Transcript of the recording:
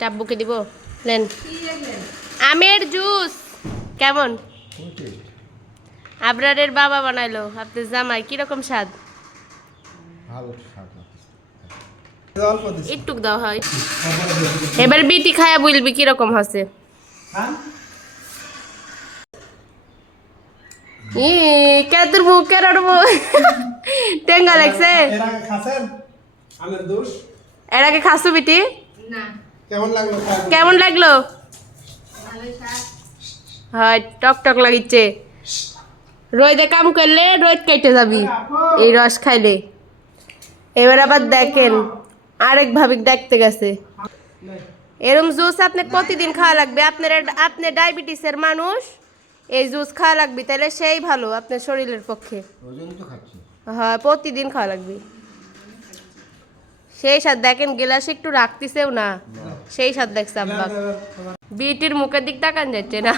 টাব্বুকে দিব নেন আমের জুস কেমন আবরারের বাবা বানাইলো আপনার জামাই কিরকম স্বাদ একটু দাও হয় এবার বিটি খায়া বলবি কিরকম হচ্ছে ই কেতুর মুখ কেরার মুখ টেঙ্গা লাগছে এর আগে খাসু বিটি কেমন লাগলো হয় টক টক লাগিচ্ছে রোদে কাম করলে রোদ কেটে যাবি এই রস খাইলে এবার আবার দেখেন আরেক ভাবিক দেখতে গেছে এরম জুস আপনি প্রতিদিন খাওয়া লাগবে আপনি ডায়াবেটিসের মানুষ এই জুস খাওয়া লাগবে তাহলে সেই ভালো আপনার শরীরের পক্ষে হ্যাঁ প্রতিদিন খাওয়া লাগবে সেই স্বাদ দেখেন গেলাস একটু রাখতেছেও না সেই স্বাদ দেখছে আব্বা বিটির মুখের দিক তাকান যাচ্ছে না